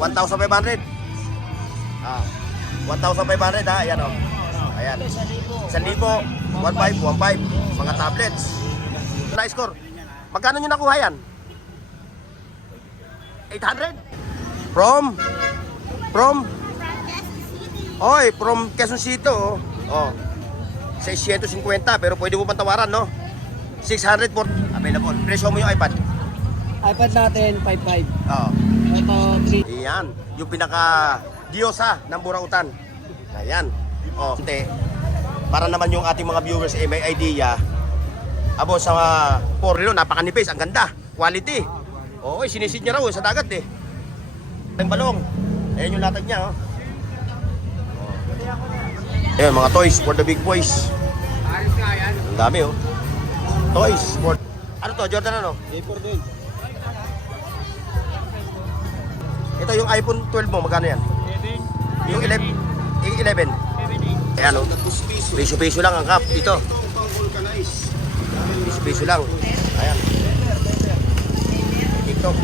1,500. 1,500 ha. Ayan o. Ayan. 1,000, 1,500, 1,500. Mga tablets. Na-score. Magkano nyo nakuha yan? 800? From Quezon City. Oh. 650 pero pwede mo pantawaran, no? 600 for available. Presyo mo yung iPad. iPad natin, 5.5. Oo. Ito, 3. Ayan, yung pinaka diyosa ng burautan. Ayan. Oh, para naman yung ating mga viewers may idea abo sa Porlo, napakanipis, ang ganda, quality. Oo, sinisid niya raw sa dagat eh. Yung balong. Ayan yung latag niya, oh. Ayan, mga toys for the big boys. Ang dami, oh. Toys for... Ano to, Jordan ano? A4 din. Ito yung iPhone 12 mo, magkano yan? Yung 11. Ayan, oh. Piso-piso lang ang cup dito. Piso-piso lang. Ayan. TikTok.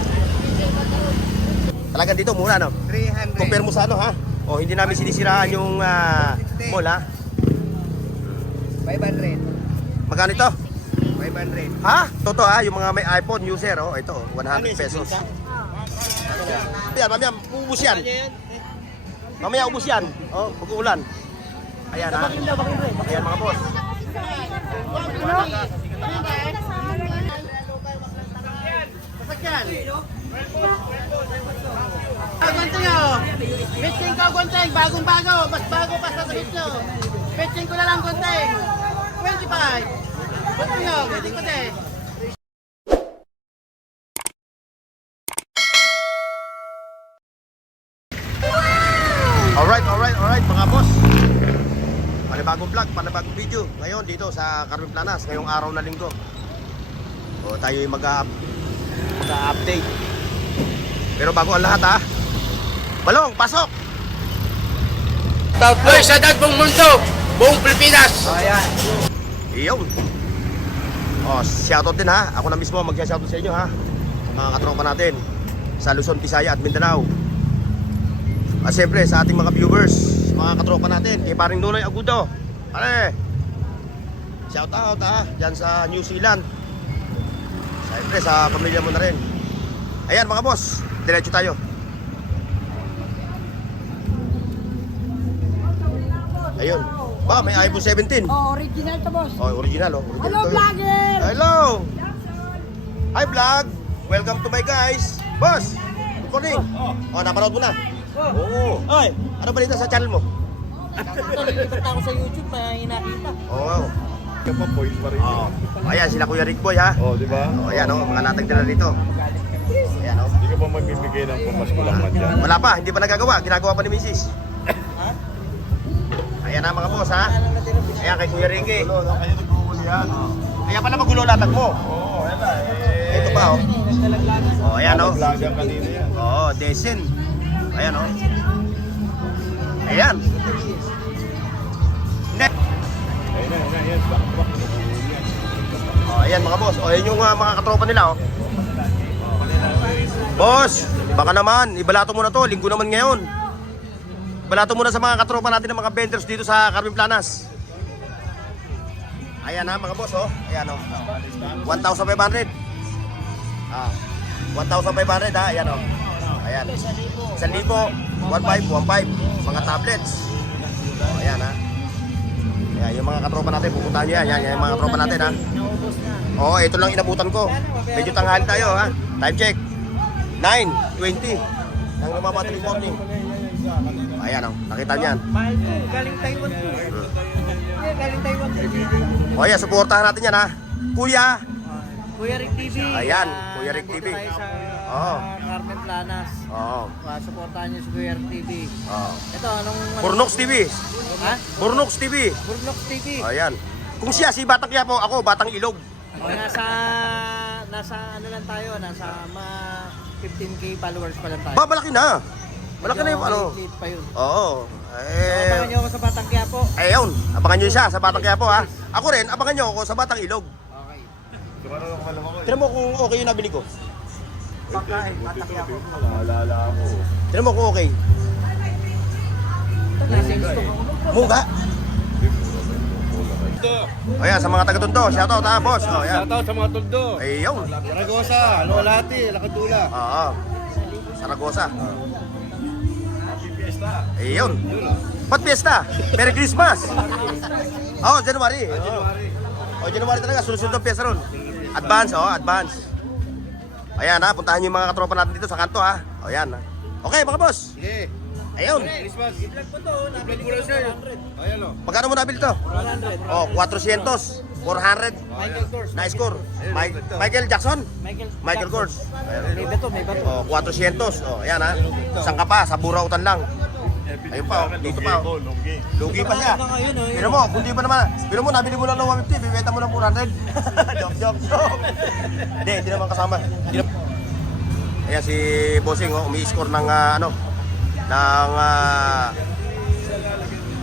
Talagang dito mura, no? 300. Compare mo sa ano, ha? O, hindi namin sinisiraan yung mall, ha? 500. Magkano ito? 500. Ha? Totoo, ha? Yung mga may iPhone user, oh, ito, 100 pesos. Ayan, mamaya, ubus yan. Mamaya, ubus yan. Oh, pag-uulan. Ayan, ha? Ayan, mga boss. Gunting o. Bitching ko gunting. Bagong-bago. Mas bago pa sa trip nyo. Bitching ko na lang gunting. 25. Gunting o. Gunting ko din. Alright, mga boss. Panibagong vlog, panibagong video. Ngayon dito sa Carmen Planas, ngayong araw na linggo. O, tayo yung mag-update. Pero bago ang lahat, ha? Balong, pasok! Hoy, sa dad buong mundo, buong Pilipinas. Ayan. Iyon. O, shoutout din, ha? Ako na mismo mag-shoutout sa inyo, ha? Mga katropa natin sa Luzon, Visaya at Mindanao. At siyempre sa ating mga viewers, mga katropa natin, kay paring Nunoy Agudo. Pare, shoutout, ha? Diyan sa New Zealand. Siyempre sa pamilya mo na rin. Ayan mga boss, diretso tayo. Ayun. Ba, may iPhone 17. Oh, original to, boss. Oh, original, oh. Original Hello, to. vlogger! Hello! Hi, vlog! Welcome to my guys. Boss, good morning. Oh, napanood mo na? Oo. Oy, ano balita sa channel mo? Nalipat ako sa YouTube, may nakita. Oo. Yung pa point pa rin. Oh. Ayan, sila Kuya Rick Boy, ha? Oh, di ba? Oh, ayan, oh, mga latag nila dito. Ayan, oh. Hindi ka ba magbibigay ng pamasko lang man dyan? Wala pa, hindi pa nagagawa. Ginagawa pa ni Mrs. Ayan na mga boss, ha? Ayan, kay Kuya Ricky. Kayo nag-uulihan. Kaya pala magulo latag mo. Oo, wala Ito pa, oh. Oh, ayan, oh. Vlogger kanina yan. Oo, Desen. Ayan, oh. Ayan. Next. Ayun na, yes. Back. Oh, ayan mga boss. Oh, ayan yung mga katropa nila, oh. Boss, baka naman, ibalato mo na to. Linggo naman ngayon. Ibalato mo na sa mga katropa natin ng mga vendors dito sa Carmen Planas. Ayan ha, mga boss, oh. Ayan, oh. 1,500. 1,500, ha. Ayan, oh. Ayan. 1,000, 1,500, 1,500. Mga tablets. Oh, ayan, ha. Ayan, yung mga katropa natin, pupuntahan nyo yan. Yan yung mga katropa natin, ha. Oo, ito lang inabutan ko. Medyo tanghali tayo, ha. Time check. 9:20 ng lumabatang morning. Ayan, oh. Nakita niyan. Mahal po, galing Taiwan po. Galing Taiwan po. O, ayan, supportahan natin yan, ha. Kuya. Kuya Rick TV. Ayan, Kuya Rick TV. Tayo sa Oo. Carmen Planas. Oo. Supportahan niyo si Kuya Rick TV. Oo. Ito, anong... Burnox TV. Ha? Burnox TV. Burnox TV. Ayan. Kung siya, si Batang Quiapo, ako, Batang Ilog. O, nasa ano lang tayo, nasa mga 15k followers pa lang tayo. Malaki na. Malaki na yung ano. Liit pa yun. Oo. Abangan niyo ako sa Batang Quiapo. Ayun. Abangan nyo siya sa Batang Quiapo, ha. Ako rin, abangan nyo ako sa Batang Ilog. Okay. Siguro lang malamang ko. Tignan mo kung okay yung nabili ko. Pagkain, pataki ako. Naalala ako. Tignan mo kung okay. Muga. Ayan, sa mga taga-Tondo, shoutout ha, boss. Oh, ayan. Shoutout sa mga tuldo. Ayun. Zaragoza, Loalati, Lakatula. Oo. Saragosa. Happy Fiesta. Ayun. Ba't fiesta? Merry Christmas. Oh, January. Oh, January talaga. Sunod-sunod ang fiesta ron. Advance, advance. Ayan ha, puntahan nyo yung mga katropa natin dito sa kanto ha. O yan ha. Okay mga boss. Sige. Ayun. Christmas. I-vlog po to, nabili ko Vlog sa mo 100. Ayan o. Magkano mo nabili to? 100. Oh, 400. 400. Michael Kors. Nice score. Michael Jackson. Michael Kors. May bato, may bato. Oh, 400. Oh, ayan ha. Saan ka pa? Sa Burautan lang. Ayun pa, dito pa. Lunggi. Lugi pa siya. Pero mo, kung di ba naman, pero mo, nabili mo lang ng 150, bibenta mo ng 400. Joke. Hindi naman kasama. Hindi naman. Ayan si Bossing, umi-score ng ng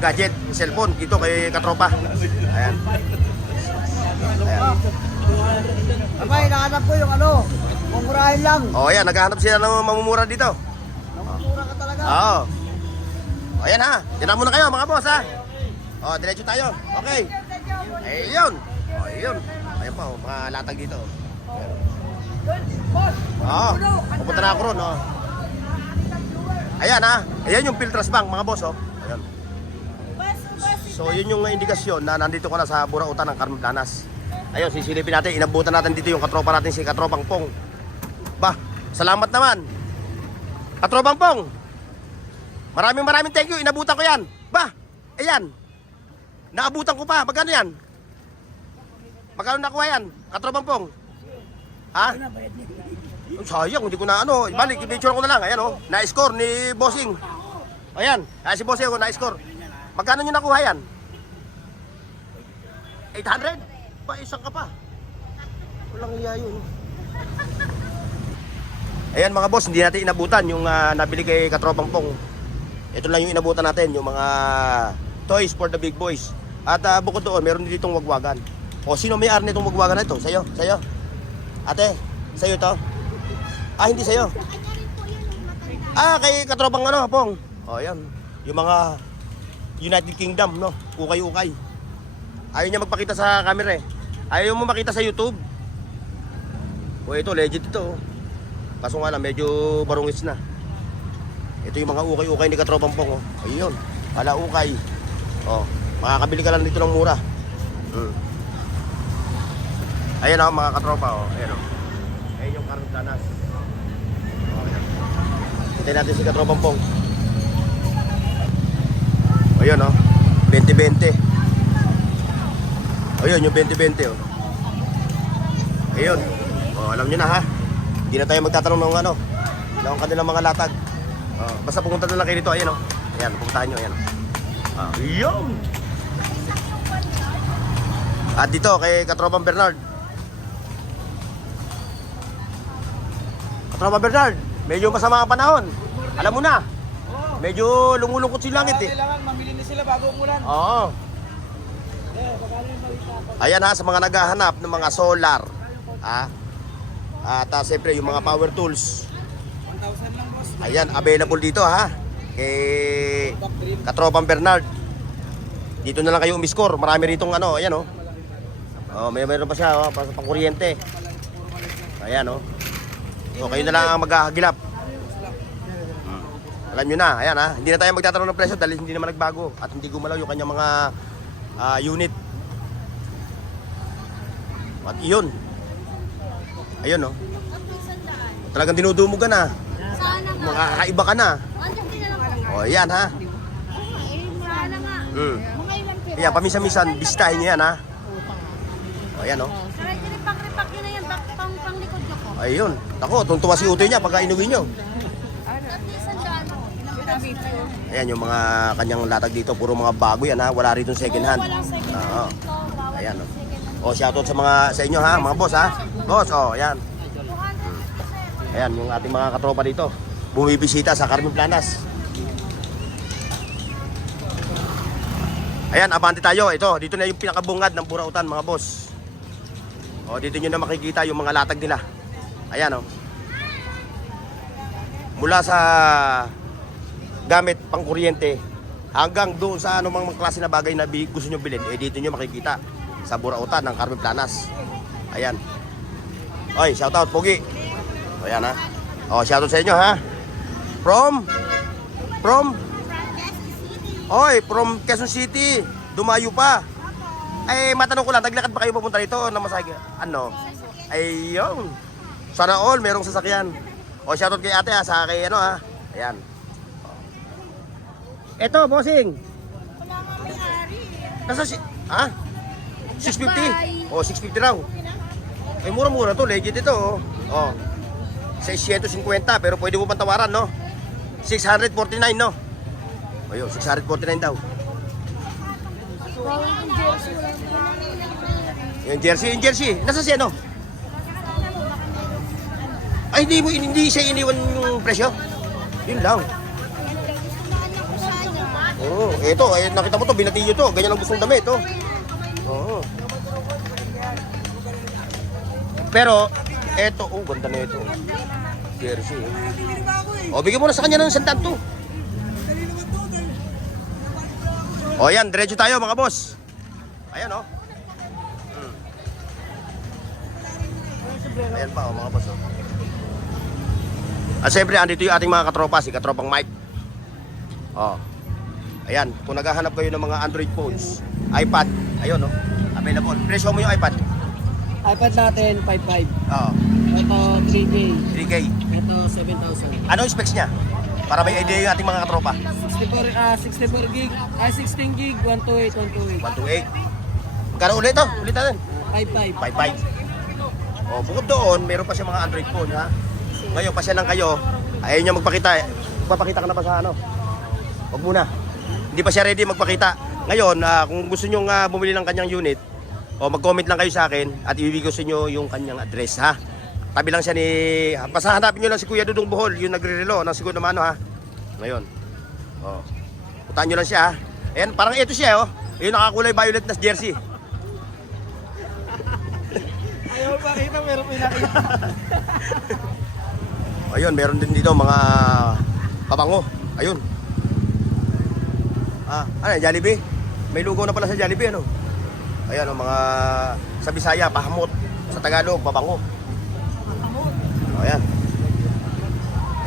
gadget, cellphone dito kay katropa. Ayan. Abay, nahanap ko yung mumurahin lang. Oh, ayan, naghahanap sila ng mamumura dito. Namumura ka talaga. Oo. Ayan ha, tinan muna kayo mga boss ha. Oh, diretso tayo. Okay. Ayun. Oh, ayun. Ayan pa, mga latag dito. Oo, pupunta na ako ron. Oh. Ayan ha, ayan yung Filtras Bank mga boss. Oh. Ayan. So yun yung indikasyon na nandito ko na sa Burautan ng Carmen Planas. Ayun, sisilipin natin, inabutan natin dito yung katropa natin, si Katropang Pong. Bah, salamat naman. Katropang Pong. Maraming thank you, inabutan ko yan. Bah, ayan. Naabutan ko pa, magkano yan? Magkano nakuha yan? Katropang Pong. Ha? Sayang, hindi ko na ibalik, i-picture ko na lang. Ayan na-score ni Bossing. Ayan, si Bossing ako na-score. Magkano nyo nakuha yan? 800? Ba, isang ka pa. Walang liya yun. Ayan mga boss, hindi natin inabutan yung nabili kay Katropang Pong. Ito lang yung inabutan natin, yung mga toys for the big boys. At bukod doon, meron din ditong wagwagan. O, sino may-ari nitong wagwagan na ito? Sa'yo? Sa'yo? Ate, sa'yo to? Ah, hindi sa'yo. Ah, kay Katropang Pong. O, yan. Yung mga United Kingdom, no? Ukay-ukay. Ayaw niya magpakita sa camera eh. Ayaw mo makita sa YouTube. O, ito, legit ito. Kaso nga lang, medyo barungis na. Ito yung mga ukay-ukay ni Katropang Pong. Ayun, ala ukay. Makakabili ka lang dito ng mura. Ayan mga katropa. Ayan Ayan yung Carmen Planas. Hintayin natin si Katropang Pong. Ayun 20-20. Ayun yung 20-20 Ayun. Alam nyo na ha. Hindi na tayo magtatanong ng kanilang mga latag. Basta pumunta na lang kayo dito. Ayan Ayan, pumuntahan nyo. Ayan Ayun. At dito kay Katropang Bernard. Katropang Bernard, medyo masama ang panahon. Alam mo na. Medyo lumulungkot si langit eh. Kailangan mamili na sila bago umulan. Oo. Ayan sa mga naghahanap ng mga solar. At siyempre yung mga power tools. 1,000 lang boss. Ayan, available dito kay Katropang Bernard. Dito na lang kayo umiscore. Marami ritong ayan mayroon pa siya pang kuryente. Ayan So kayo na lang ang maghahagilap. Alam nyo na, ayan hindi na tayo magtatanong ng presyo dahil hindi naman nagbago at hindi gumalaw yung kanyang mga unit. At iyon. Ayun Talagang dinudumog ka na. Makakaiba ka na. Ayan Ayan, pamisa-misan, bistahin nyo yan Ayan Ripak-ripak yun na yan, pang-likod nyo ko. Ayun. Ako, tuntua si Utoy niya pagka inuwi nyo. Ayan yung mga kanyang latag dito, puro mga bago yan wala rito second hand. Ayan shoutout sa inyo mga boss Boss, ayan. Ayan yung ating mga katropa dito. Bumibisita sa Carmen Planas. Ayan, abante tayo. Dito na yung pinakabungad ng Burautan mga boss. Dito nyo na makikita yung mga latag nila. Ayan mula sa gamit pang kuryente hanggang doon sa anumang klase na bagay na gusto nyo bilhin, eh dito nyo makikita sa Burautan ng Carmen Planas. Ayan. Oy, shoutout Pogi. O yan ha. O, shoutout sa inyo ha. From Quezon City. Dumayo pa. Ay, matanong ko lang, naglakad ba kayo papunta rito na masaya? Ano? Ayun. Sana all, merong sasakyan. O, shoutout kay ate ha, sa kay ano ha. Ayan. Eto, bossing. Wala nga may-ari. Nasa si... Ha? 650? O, 650 raw. Ay, mura-mura to. Legit ito, oh. Oh. 650, pero pwede mo pang tawaran, no? 649, no? O, yun, 649 daw. Yung jersey. Nasa siya, no? Ay, hindi siya iniwan yung presyo. Yun lang. Oo, eto, eh, nakita mo to, binatiyo to. Ganyan ang gustong damit, to. Oo. Pero, eto, oh, ganda na ito. Jersey. O, bigyan mo na sa kanya ng sandan to. O, yan, diretso tayo, mga boss. Ayan, oh. Ayan pa, oh, mga boss, oh. At siyempre, andito yung ating mga katropa, si katropang Mike. Oh. Ayan, kung naghahanap kayo ng mga Android phones, iPad, ayun, no? Available. Presyo mo yung iPad. iPad natin, 5.5. Oo. Ito, 3K. 3K. Ito, 7,000. Ano yung specs niya? Para may idea yung ating mga katropa. 64 gig, 16 gig, 128. 128. Magkano ulit ito? Ulit natin. 5.5. 5.5. O, bukod doon, meron pa siya mga Android phone, ha? Ngayon, pasya lang kayo. Ayaw niya magpakita. Papakita ka na ba sa ano? Huwag muna. Hindi pa siya ready magpakita. Ngayon, kung gusto nyo bumili ng kanyang unit, o mag-comment lang kayo sa akin at ibibigay ko sa inyo yung kanyang address, ha? Tabi lang siya ni... Basta hanapin nyo lang si Kuya Dudong Bohol, yung nagre-relo ng Siguro Mano, ha? Ngayon. O. Puntahan nyo lang siya, ha? Ayan, parang ito siya, oh. Yung nakakulay violet na jersey. Ayaw makita, meron pinakita. Ayun, meron din dito mga pabango. Ayun. Ano, Jollibee? May lugaw na pala sa Jollibee, ano? Ayan, ang mga sa Bisaya, pahamot. Sa Tagalog, pabango. Ayan.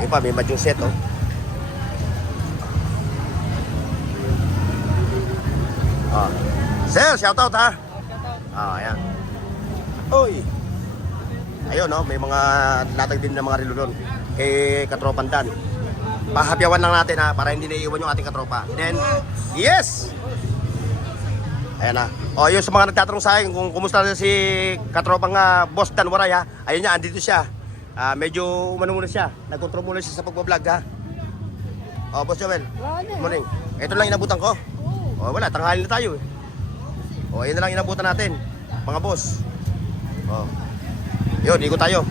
Ayun pa, may madyong set, oh. Sir, shoutout, ha? Ayan. Oy. Ayun, no, may mga latag din ng mga relo doon. Katropan Dan. Pahapyawan lang natin, ha, para hindi naiiwan yung ating katropa. Then, yes! Ayan na. O, yun sa mga nagtatanong sa akin kung kumusta na si katropang Boss Dan Waray, ha. Ayun niya, andito siya. Medyo umano muna siya. Nag-control muna siya sa pagbablog, ha. O, Boss Joel. Good morning. Ito lang inabutan ko. O, wala. Tanghali na tayo, eh. O, ayun na lang inabutan natin. Mga boss. O. Yun, ikot tayo.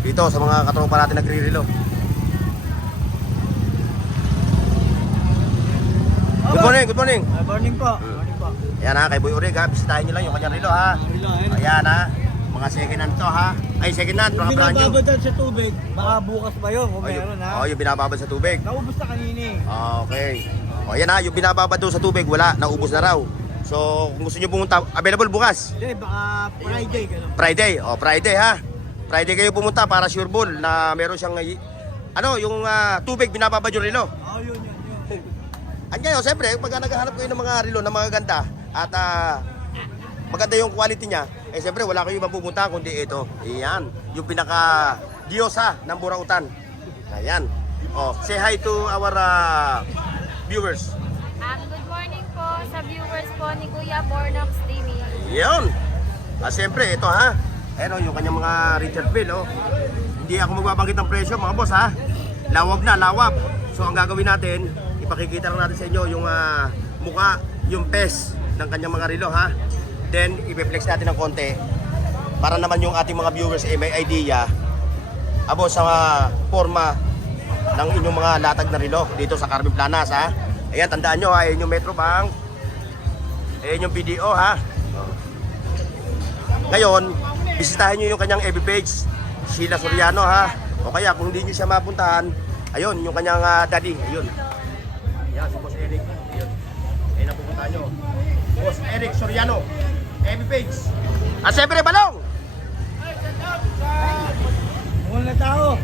Dito sa mga katropa natin nagre-relo. Good morning, good morning. Morning po. Morning po. Ayan, ha, kay Boy Urig, ha. Bisitahin nyo lang yung kanyang relo, ha. Ayan, ha. Mga second hand to, ha. Ay, second hand, mga brand new. Binababad sa tubig, baka bukas pa yun kung meron, ha. O, yung binababad sa tubig. Naubos na kanina, eh. Okay. O, ayan, ha. Yung binababad doon sa tubig, wala. Naubos na raw. So, kung gusto nyo pumunta, available bukas. Hindi, baka Friday, gano'n. Friday. O, Friday, ha. Friday kayo pumunta para sure ball na meron siyang ano, yung tubig binababad yung relo. Oo, yun. Andiyan, siyempre, pag naghahanap kayo ng mga relo na mga ganda at maganda yung quality niya, eh siyempre wala kayong mapupunta kundi ito. Iyan, yung pinaka diyosa ng Burautan. Ayan. Oh, say hi to our viewers. Good morning po sa viewers po ni Kuya Bornox TV. Iyon. Siyempre, ito, ha. Ayan, yung kanyang mga Richard Bill, oh. Hindi ako magbabanggit ng presyo, mga boss, ha. Lawag na, lawak. So, ang gagawin natin, ipakikita lang natin sa inyo yung mukha, yung pes ng kanyang mga relo, ha. Then, ipiflex natin ng konti para naman yung ating mga viewers may idea about sa forma ng inyong mga latag na relo dito sa Carmen Planas, ha. Ayan, tandaan nyo, ha. Ayan yung Metro Bank. Ayan yung BDO, ha. Ngayon, bisitahin nyo yung kanyang FB page, Sheila Soriano, ha. O kaya kung hindi nyo siya mapuntahan, ayun, yung kanyang daddy, ayun. Yan, si Boss Eric. Ayun. Ayun ang pupuntahan nyo. Boss Eric Soriano, MB Page. At siyempre, Balong! Wala tao.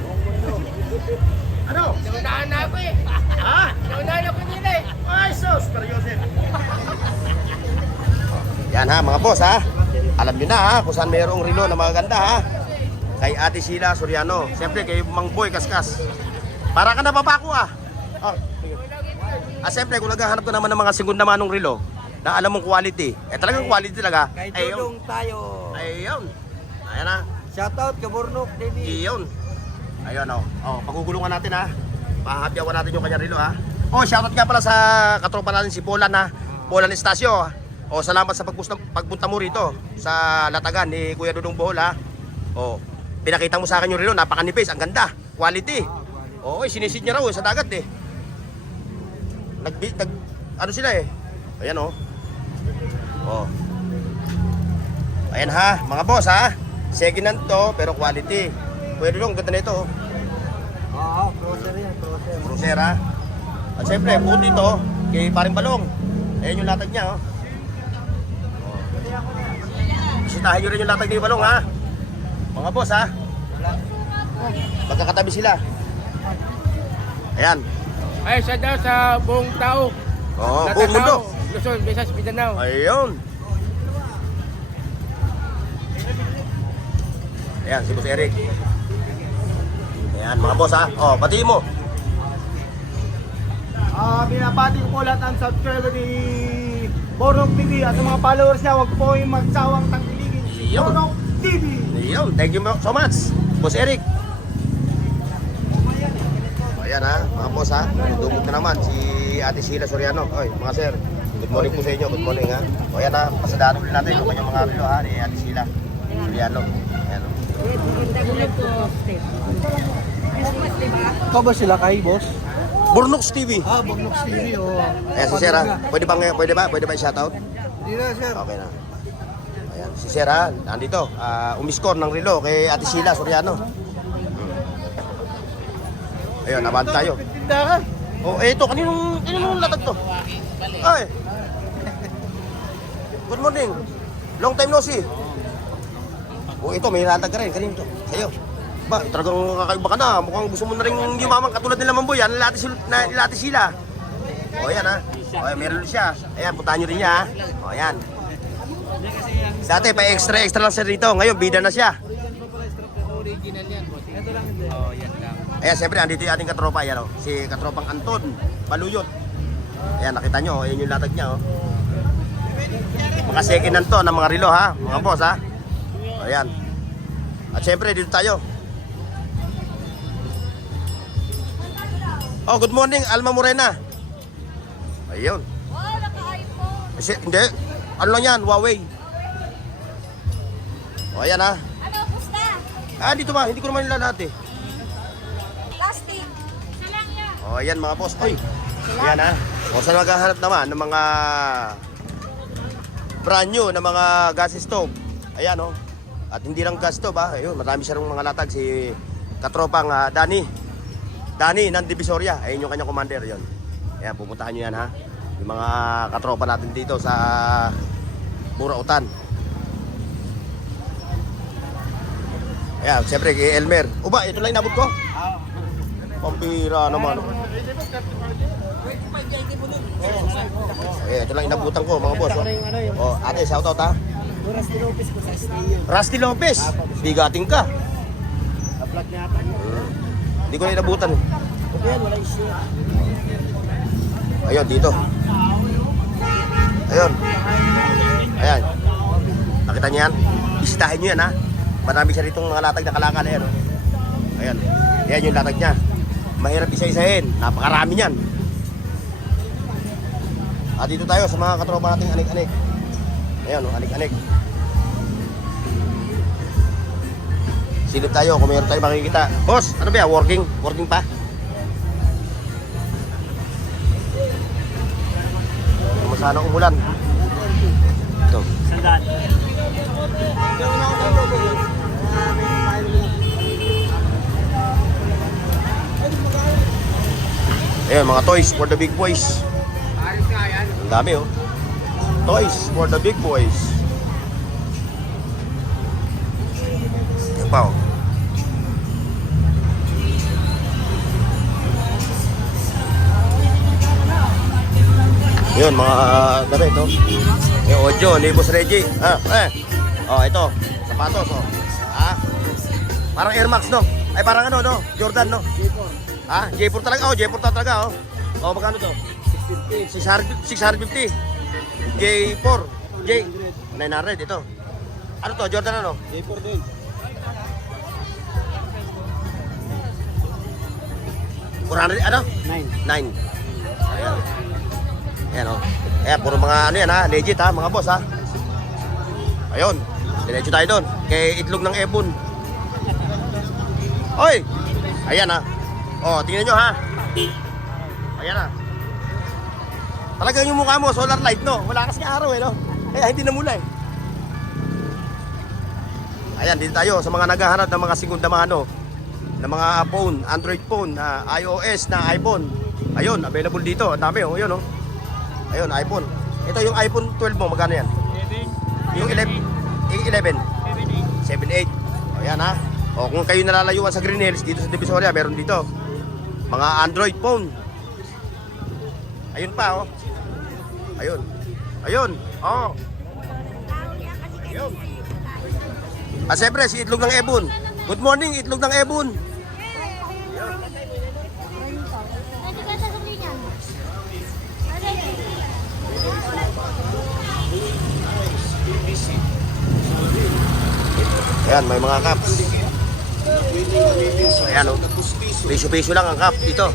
Ano? Naunahan na ako eh. Ha? Naunahan ako nila eh. Ay, sus! Seryosin. Yan ha, mga boss ha. Alam nyo na ha, kung saan mayroong relo na magaganda ha. Kay Ate Sheila Soriano. Siyempre, kay Mang Boy Kaskas. Para ka napapako ah. Oh, sige. Siyempre, kung naghahanap ka naman ng mga segunda manong relo, na alam mong quality. Talagang quality talaga. Kay Ayun. Dudong tayo. Ayun. Ayan ha. Shoutout kay Burnok, David. Iyon. Ayun o. Oh, pagugulungan natin ha. Pahahabiawan natin yung kanyang relo ha. Oh, shoutout nga pala sa katropa natin si Polan ha. Polan Estacio. Oh, salamat sa pagpunta mo rito sa Latagan ni Kuya Dudong Bohol ha. Oh, pinakita mo sa akin yung relo, napakanipis, ang ganda. Quality. Oh, sinisid niya raw sa dagat eh. Ano sila eh. Ayan oh. Oh. Ayan ha, mga boss ha. Second hand to, pero quality. Kuya Dudong, ganda na ito oh. Oo, cruiser yan, cruiser. Crucera. At syempre, food dito kay Paring Balong. Ayan yung latag niya, oh. Bisitahin nyo rin yung latag ni Balong, ha? Mga boss, ha? Magkakatabi sila. Ayan. Ay, siya daw sa buong tao. Oo, buong mundo. Luzon, Visayas, Mindanao. Ayun. Ayan, si Boss Eric. Ayan, mga boss, ha? Oh, batiin mo. Binabati ko po lahat ang subscriber ni Borok TV at sa mga followers niya, huwag po yung magsawang tangkiligin si Yun. Borok TV. Ayun, thank you so much, Boss Eric. Ayan ha, mga boss ha. Dumog na naman si Ate Sheila Soriano. Oy, mga sir, good morning po sa inyo. Good morning ha. O yan ha, pasadaan ulit natin yung kanyang mga relo ha ni Ate Sheila Soriano. Ayan o. Ikaw ba sila kay boss? Burnox TV. Burnok TV o. Ayan si Sir ha. Pwede ba i-shoutout? Hindi na, sir. Okay na. Ayan, si Sir ha, nandito. Umiskor ng relo kay Ate Sheila Soriano. Ayun, nabante tayo. Tindahan. Oh, ito, kaninong latag to? Ay. Good morning. Long time no see. Oh, ito, may latag ka rin. Kanino to? Sa'yo. Ba, talagang kakaiba ka na. Mukhang gusto mo na rin yumaman katulad nila Mamboy. Yan, Ate Sheila. Oh, yan ha. Oh, meron siya. Ayan, puntahan nyo rin niya ha. Oh, yan. Dati, pa extra lang siya dito. Ngayon, bida na siya. Ayan, siyempre, andito yung ating katropa. Ayan, oh. Si katropang Anton Baluyot. Ayan, nakita nyo. Ayan yung latag niya. Oh. Mga second hand to ng mga relo ha. Mga boss ha. Ayan. At siyempre, dito tayo. Oh, good morning, Alma Morena. Ayun. Wow, naka-iPhone. Hindi. Ano lang yan? Huawei. O, ayan ha. Ano, pusta? Dito ba? Hindi ko naman nila lahat eh. Plastic. Isa lang yan. O, ayan mga boss. Oy. Ayan ha. O, saan maghahanap naman ng mga brand new na mga gas stove. Ayan o. At hindi lang gas stove ha. Ayun, marami siya rin mga latag. Si katropang Danny ng Divisoria. Ayun yung kanyang commander yun. Ayan, pupuntahan nyo yan ha. Yung mga katropa natin dito sa Burautan. Ayan, siyempre kay Elmer. Uba, ito lang inabot ko. Pampira naman. Ayan, ito lang inabutan ko mga boss. Oh, ate, shoutout ha. Rusty Lopez ko sa STU. Rusty Lopez. Bigating ka. Vlog niya pa niya. Hindi ko na inabutan. Okay, wala issue. Ayun, dito. Ayun. Ayan. Nakita niyo yan? Bisitahin niyo yan ha. Marami siya ritong mga latag na kalakal. Ayan. Ayan. Ayan yung latag niya. Mahirap isa-isahin. Napakarami niyan. At dito tayo sa mga katropa nating anik-anik. Ayan, anik-anik. Silip tayo kung mayroon tayo makikita. Boss, ano ba yan? Working? Working pa? Sana umulan. Ito. Sandaan. Ayan, mga toys for the big boys. Ang dami, oh. Toys for the big boys. Ayan pa, oh. Yun, mga damit, oh. Yung audio ni Boss Reggie. Oh, ito. Sapatos, oh. Parang Air Max, no? Ay, parang ano, no? Jordan, no? J4 talaga. Oh, J4 talaga, oh. Oh, magkano to? 650. J4. J. 900, ito. Ano to? Jordan, ano? J4 din. Ano? 9. Ayan. Ayan, oh. Ayan, puro mga ano yan, ha? Legit, ha? Mga boss, ha? Ayun. Diretso tayo doon. Kay itlog ng ebon. Oy! Ayan, ha? Oh, tingnan nyo, ha? Ayan, ha? Talagang yung mukha mo, solar light, no? Wala kasi araw, eh, no? Kaya hindi namula, eh. Ayan, dito tayo sa mga naghahanap ng mga segunda mano ng mga phone, Android phone, iOS na iPhone. Ayun, available dito. Ang dami, oh. Yun, oh. Ayun, iPhone. Ito yung iPhone 12 mo, magkano yan? Yung 11? 7.8. O, yan, ha? O, kung kayo nalalayuan sa Green Hills, dito sa Divisoria, meron dito. Mga Android phone. Ayun pa, oh. Ayun. Ayun, oh. Ayun. Siyempre, si Itlog ng Ebon. Good morning, Itlog ng Ebon. Ayan, may mga cups. Ayan, oh. Piso-piso lang ang cup dito.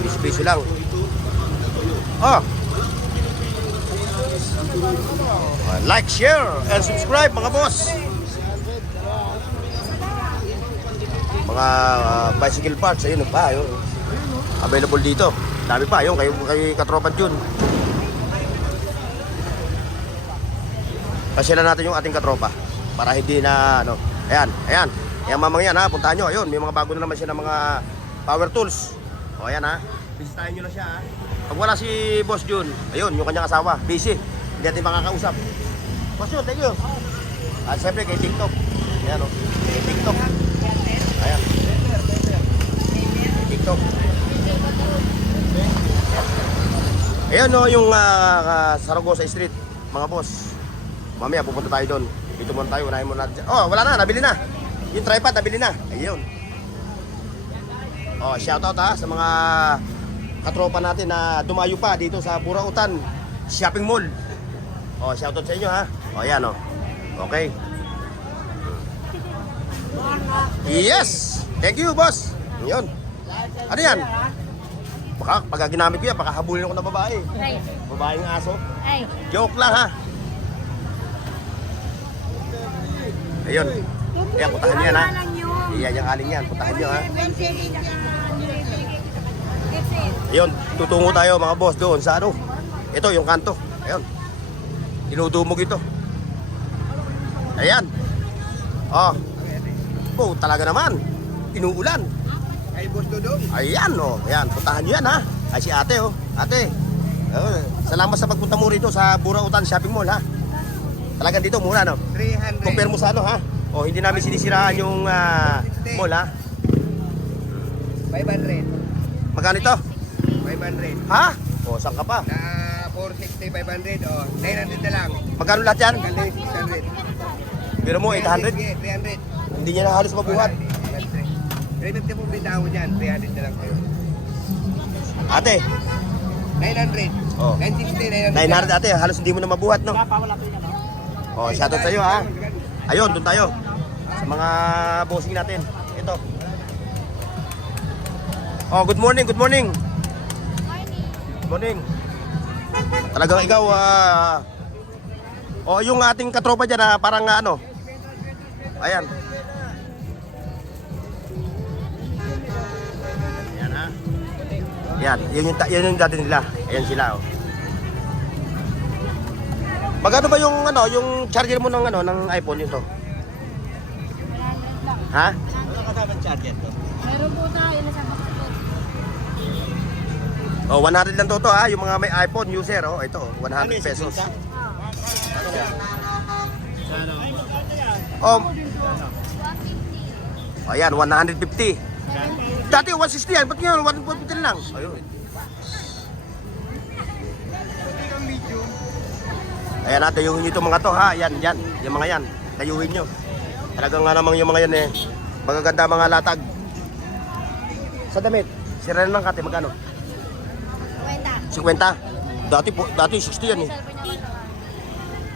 Piso-piso lang. Oh. Like, share, and subscribe, mga boss. Mga bicycle parts, ayun pa, ayun. Available dito. Dami pa, ayun, kay Katropan Jun. Pasyalan natin yung ating katropa para hindi na ano. Ayan. Ayan mamang yan, ha. Puntahan nyo. Ayun, may mga bago na naman siya ng mga power tools. O ayan, ha. Bisitahin nyo na siya, ha. Pag wala si Boss Jun, ayun, yung kanyang asawa, busy. Hindi natin makakausap. Boss Jun, thank you. At siyempre kay TikTok. Ayan, o. Kay TikTok. Ayan. Kay TikTok. Ayan, o, yung Saragosa Street, mga boss. Mamaya pupunta tayo doon. Dito muna tayo, unahin muna. Oh, wala na, nabili na. Yung tripod, nabili na. Ayun. Oh, shoutout, ha, sa mga katropa natin na dumayo pa dito sa Burautan Shopping Mall. Oh, shoutout sa inyo, ha. Oh, ayan, oh. Okay. Yes! Thank you, boss. Yun. Ano yan? Pagka ginamit ko yan, pakahabulin ako ng babae. Ay. Babaeng aso. Ay. Joke lang, ha. Ayun. Kaya putahan niyo yan, ha. Iyan yung aling yan. Putahan niyo, ha. Ayun. Tutungo tayo, mga boss, doon sa ano. Ito, yung kanto. Ayun. Dinudumog ito. Ayan. Oh. Oh, talaga naman. Inuulan. Ay, boss doon. Ayan, oh. Ayan. Putahan niyo yan, ha. Ay, si ate, oh. Ate. Salamat sa pagpunta mo rito sa Burautan Shopping Mall, ha. Talagang dito mura, no? 300. Compare mo sa ano, ha? O, hindi namin sinisiraan yung mall, ha? 500. Magkano ito? 500. Ha? O, saan ka pa? Na 460, 500. Oh, 900 na lang. Magkano lahat yan? Galing 600. Pero mo, 800? Sige, 300. Hindi niya na halos mabuhat. 350 po bitaw mo dyan. 300 na lang kayo. Ate, 900. Oh. 960, 900. 900 ate, halos hindi mo na mabuhat, no? O, shoutout sa'yo, ha? Ayun, doon tayo. Sa mga bossing natin. Ito. Oh, good morning, good morning. Good morning. Talagang ikaw, oh, yung ating katropa dyan, parang ano. Ayan. Ayan, ha? Yan, yun yung dati nila. Ayan sila, oh. Magkano ba yung ano, yung charger mo ng ano, ng iPhone nito? Ha? Ano kasama charger to? Meron po tayo na sa kapatid. Oh, 100 lang to ha, yung mga may iPhone user, oh, ito, 100 pesos. Oh. Ayan, 150. Dati 160 yan, ba't ngayon 150 lang? Ayun. Ayan natin, tayuhin nyo itong mga to ha, yan, yung mga yan, tayuhin nyo. Talagang nga namang yung mga yan magaganda mga latag. Sa damit, sira ng kate, magkano? 50. Dati 60 yan eh.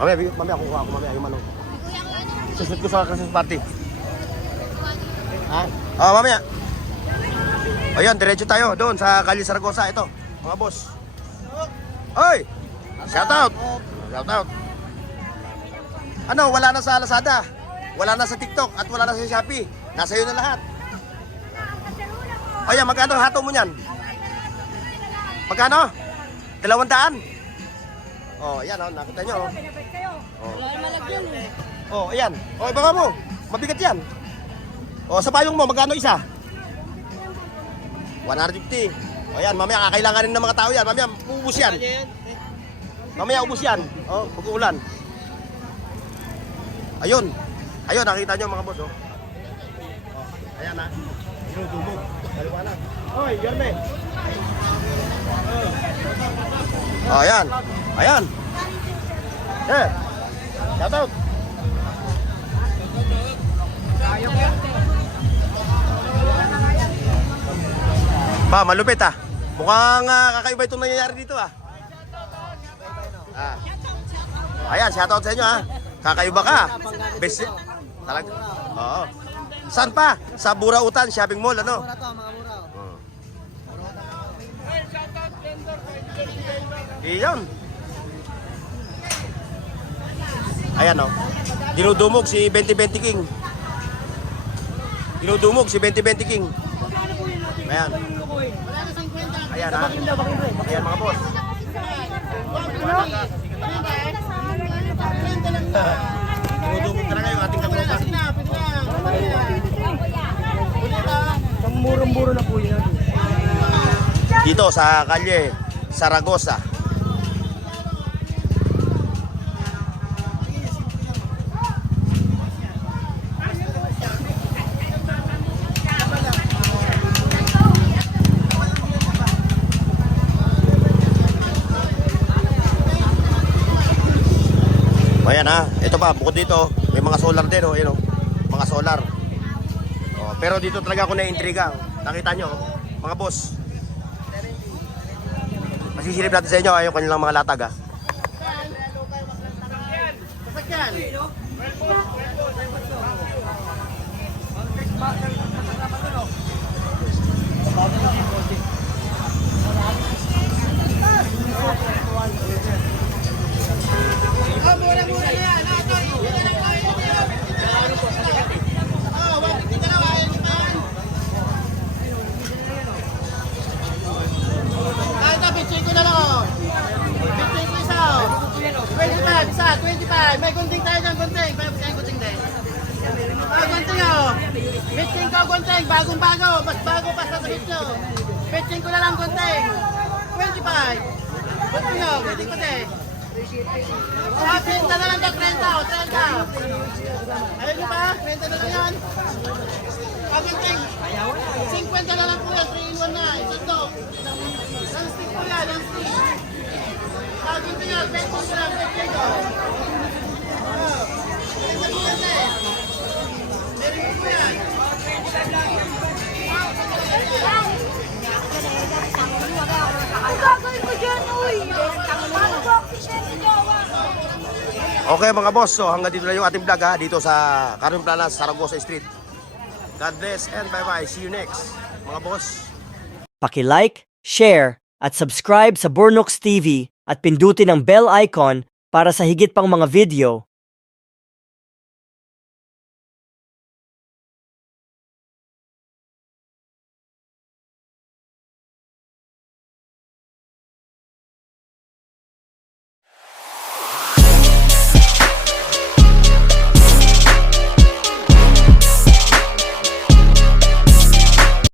Mamaya kukuha ako mamaya yung manong. Susunod ko sa Christmas party. Ha? Mamaya. Ayun, diretso tayo doon sa Calle Zaragoza. Ito, mga boss. Oy! Shout out! Ano, wala na sa Lazada. Wala na sa TikTok at wala na sa Shopee. Nasa iyo na lahat. Ayan, magkano hato mo niyan? Magkano? 200? Oh, ayan oh, nakita nyo oh. Oh, ayan. Oh, ibaba mo. Mabigat yan. Oh, sa payong mo, magkano isa? 150. Oh, ayan, mamaya kakailanganin ng mga tao yan. Mamaya, ubus yan. Mamaya, ubus yan. Oh, pag-uulan. Ayun. Ayun, nakita nyo mga boss, oh. Oh, ayan ha. Dumog. Dalawa na. Hoy, Jerme. Oh, ayan. Ayan. Shout out. Ba, malupit ah. Mukhang kakaiba itong nangyayari dito ah. Ayan, shout out sa inyo ah. Kakaiba ka. Best talaga. Oo. Saan pa? Sa Burautan Shopping Mall, ano? Iyon. Ayan oh. Dinudumog si 2020 King. Dinudumog si 2020 King. Ayan. Ayan ha. Ayan mga boss. Dinudumog talaga yung ating katropa. Murang-mura na po yun. Dito sa Calle Zaragoza. Ayan ha, ito pa, bukod dito, may mga solar din oh, yun oh, mga solar. Oh, pero dito talaga ako na-intriga. Nakita nyo, mga boss. Masisilip natin sa inyo yung kanilang mga latag ha. Mura-mura na yan. Bitchin ko na lang oh. Bitchin ko isa oh. 25, isa, 25. May gunting tayo dyan, gunting. May gunting din. Gunting oh. Bitchin ko, gunting. Bagong-bago. Mas bago pa sa sabit nyo. Bitchin ko na lang, gunting. 25. Gunting oh, gunting ko din. Sa 30 na lang ka, 30 oh, 30. Ayun nyo ba? 30 na lang yan. Gunting. 50 na lang po yan, 3 in 1 na. Isando. Ang stick po yan, ang stick. Gunting ko yan, 20 ko lang, 20 ko. Ito po yan eh. Meron po yan. Ang gagawin ko dyan, uy! Paano ko ako siya ni Jowa? Okay mga boss, so hanggang dito na yung ating vlog ha, dito sa Carmen Planas, Zaragoza Street. God bless and bye-bye. See you next, mga boss. Paki-like, share, at subscribe sa Bornox TV at pindutin ang bell icon para sa higit pang mga video